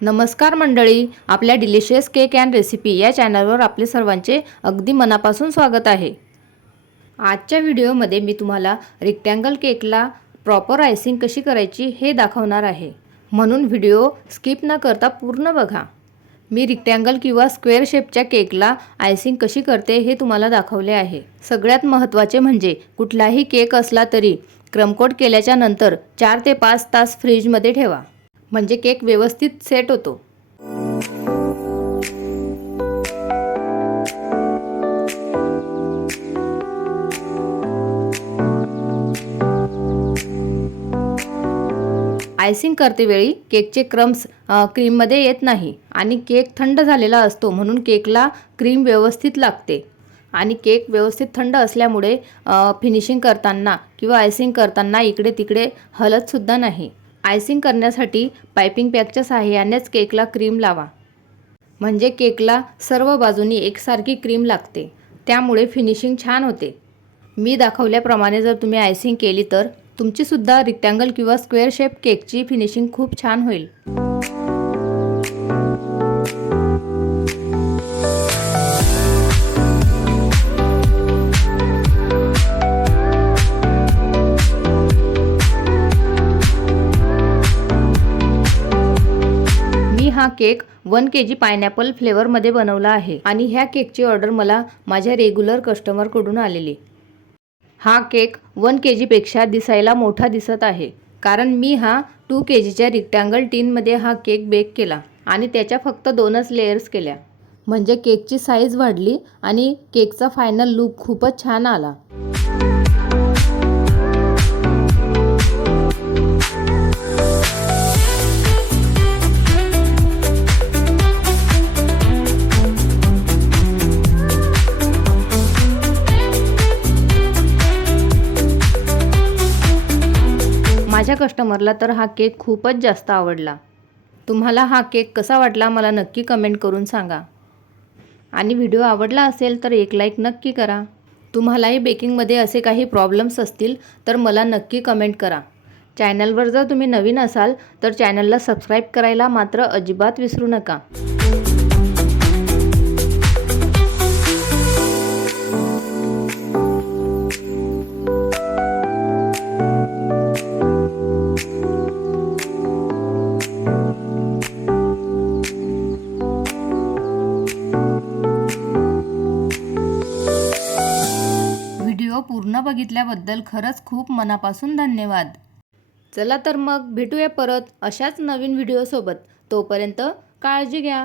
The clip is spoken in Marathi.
नमस्कार मंडळी, आपल्या डिलिशियस केक अँड रेसिपी या चॅनलवर आपले सर्वांचे अगदी मनापासून स्वागत आहे। आजच्या व्हिडिओमध्ये मी तुम्हाला रेक्टँगल केकला प्रॉपर आयसिंग कशी करायची हे दाखवणार आहे, म्हणून व्हिडिओ स्किप न करता पूर्ण बघा। मी रेक्टँगल किंवा स्क्वेअर शेपच्या केकला आयसिंग कशी करते हे तुम्हाला दाखवले आहे। सगळ्यात महत्त्वाचे म्हणजे कुठलाही केक असला तरी क्रमकोट केल्याच्या नंतर 4 ते 5 तास फ्रीजमध्ये ठेवा, म्हणजे केक व्यवस्थित सेट होतो। आयसिंग करतेवेळी केकचे क्रम्स क्रीममध्ये येत नाही आणि केक थंड झालेला असतो, म्हणून केकला क्रीम व्यवस्थित लागते आणि केक व्यवस्थित थंड असल्यामुळे फिनिशिंग करताना किंवा आयसिंग करताना इकडे तिकडे हलत सुद्धा नाही। आयसिंग करण्यासाठी पाइपिंग पॅकच्या सहाय्यानेच केकला क्रीम लावा, म्हणजे केकला सर्व बाजूनी एकसारखी क्रीम लागते, त्यामुळे फिनिशिंग छान होते। मी दाखवल्याप्रमाणे जर तुम्ही आयसिंग केली तर तुमची सुद्धा रेक्टँगल किंवा स्क्वेअर शेप केकची फिनिशिंग खूप छान होईल। हा केक 1 kg पायनॅपल फ्लेवरमध्ये बनवला आहे आणि ह्या केकची ऑर्डर मला माझ्या रेग्युलर कस्टमरकडून आलेली। हा केक 1 kg पेक्षा दिसायला मोठा दिसत आहे, कारण मी हा 2 kgच्या रेक्टँगल टीनमध्ये हा केक बेक केला आणि त्याच्या फक्त 2च लेयर्स केल्या, म्हणजे केकची साईज वाढली आणि केकचा फायनल लुक खूपच छान आला। माझ्या कस्टमरला तर हा केक खूपच जास्त आवडला। तुम्हाला हा केक कसा वाटला मला नक्की कमेंट करून सांगा आणि व्हिडिओ आवडला असेल तर एक लाईक नक्की करा। तुम्हालाही बेकिंगमध्ये असे काही प्रॉब्लेम्स असतील तर मला नक्की कमेंट करा। चॅनलवर जर तुम्ही नवीन असाल तर चॅनलला सबस्क्राईब करायला मात्र अजिबात विसरू नका। पूर्ण बघितल्याबद्दल खरंच खूप मनापासून धन्यवाद। चला तर मग भेटूया परत अशाच नवीन व्हिडिओ सोबत। तोपर्यंत काळजी घ्या।